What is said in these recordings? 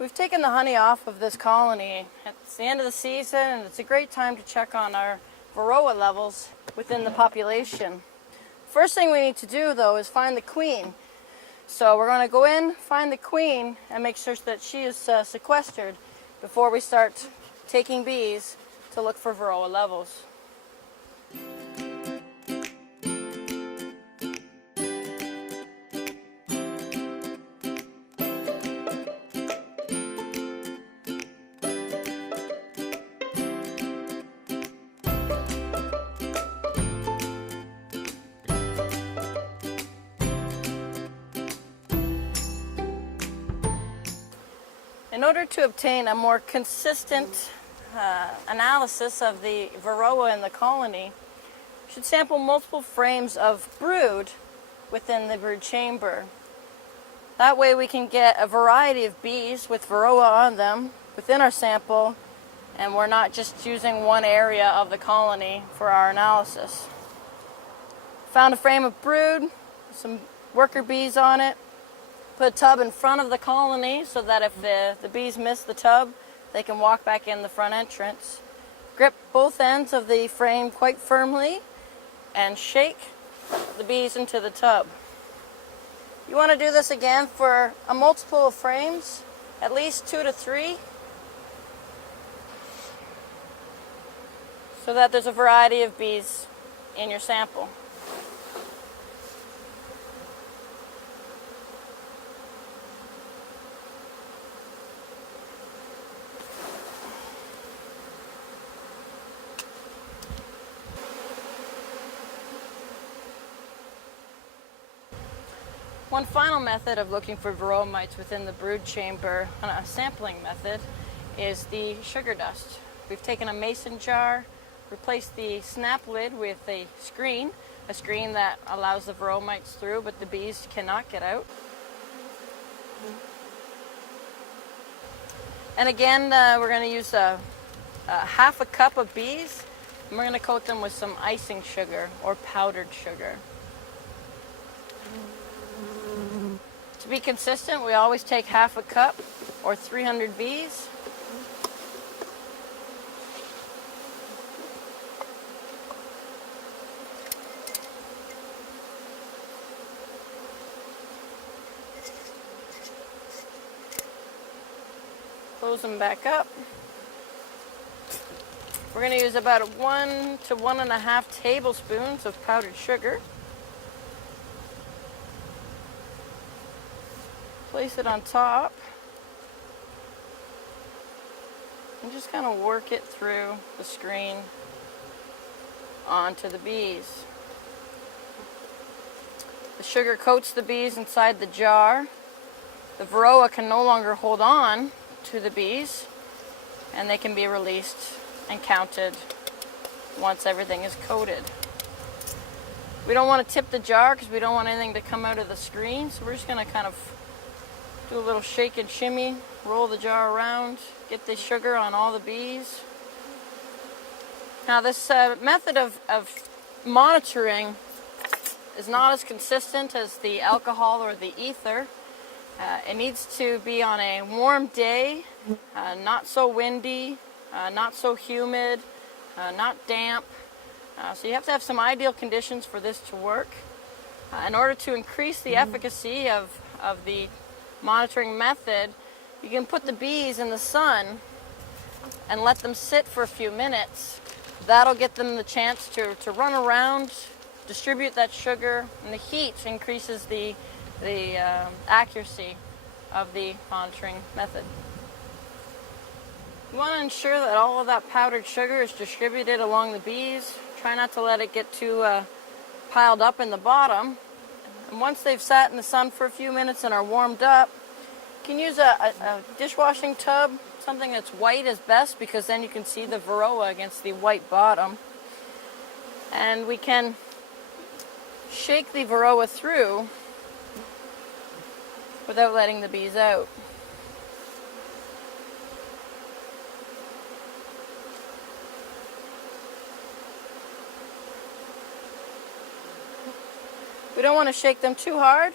We've taken the honey off of this colony. It's the end of the season and it's a great time to check on our Varroa levels within the population. First thing we need to do though is find the queen. So we're going to go in, find the queen, and make sure that she is sequestered before we start taking bees to look for Varroa levels. In order to obtain a more consistent analysis of the Varroa in the colony, you should sample multiple frames of brood within the brood chamber. That way we can get a variety of bees with Varroa on them within our sample, and we're not just using one area of the colony for our analysis. Found a frame of brood with some worker bees on it. Put a tub in front of the colony so that if the bees miss the tub, they can walk back in the front entrance. Grip both ends of the frame quite firmly and shake the bees into the tub. You want to do this again for a multiple of frames, at least 2 to 3, so that there's a variety of bees in your sample. One final method of looking for Varroa mites within the brood chamber, a sampling method, is the sugar dust. We've taken a mason jar, replaced the snap lid with a screen that allows the Varroa mites through, but the bees cannot get out. And again, we're going to use a half a cup of bees, and we're going to coat them with some icing sugar or powdered sugar. To be consistent, we always take half a cup or 300 bees. Close them back up. We're going to use about 1 to 1.5 tablespoons of powdered sugar. Place it on top and just kind of work it through the screen onto the bees. The sugar coats the bees inside the jar. The Varroa can no longer hold on to the bees, and they can be released and counted once everything is coated. We don't want to tip the jar because we don't want anything to come out of the screen, so we're just going to kind of do a little shake and shimmy, roll the jar around, get the sugar on all the bees. Now this method of monitoring is not as consistent as the alcohol or the ether. It needs to be on a warm day, not so windy, not so humid, not damp. So you have to have some ideal conditions for this to work. In order to increase the efficacy of the monitoring method, you can put the bees in the sun and let them sit for a few minutes. That'll get them the chance to run around, distribute that sugar, and the heat increases the accuracy of the monitoring method. You want to ensure that all of that powdered sugar is distributed along the bees. Try not to let it get too piled up in the bottom. And once they've sat in the sun for a few minutes and are warmed up, you can use a dishwashing tub, something that's white is best because then you can see the Varroa against the white bottom. And we can shake the Varroa through without letting the bees out. We don't want to shake them too hard.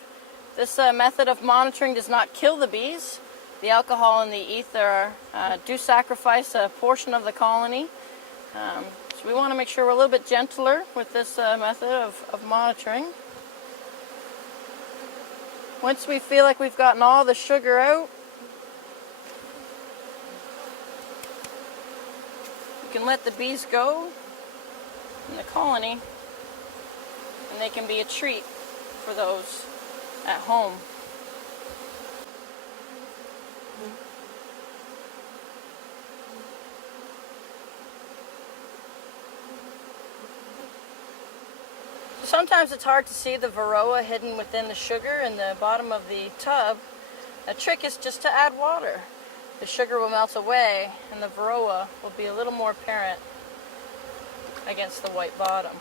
This method of monitoring does not kill the bees. the alcohol and the ether do sacrifice a portion of the colony. So we want to make sure we're a little bit gentler with this method of monitoring. Once we feel like we've gotten all the sugar out, you can let the bees go in the colony, and they can be a treat for those at home. Sometimes it's hard to see the Varroa hidden within the sugar in the bottom of the tub. The trick is just to add water. The sugar will melt away and the Varroa will be a little more apparent against the white bottom.